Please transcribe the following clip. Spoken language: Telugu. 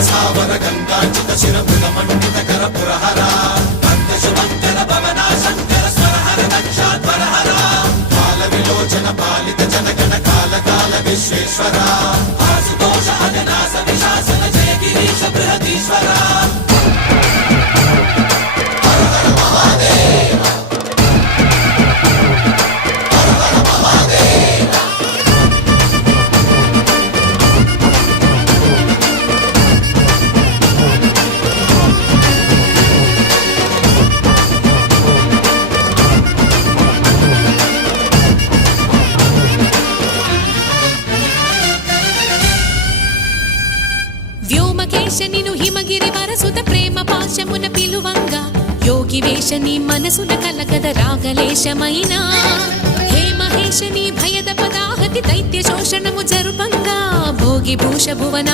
స్థావర గంగాచిత శిరముల మండిత కర పురహర భక్తశుభంకర భవనా శంకర స్వరహర దక్షాధ్వరహర కాల విలోచన పాలిత జనగణ కాల కాల విశ్వేశ్వర ఆశుతోష అజనాస విశాసన జయ గిరీశ బృహదీశ్వర వ్యోమకేశనిను హిమగిరి వరసుత ప్రేమ పాశమున పిలువంగా యోగి వేషని మనసున కలకద రాగలేశమైనా హే మహేశని భయద పదాహతి దైత్య శోషణము జరుపంగా భోగి భూష భువనా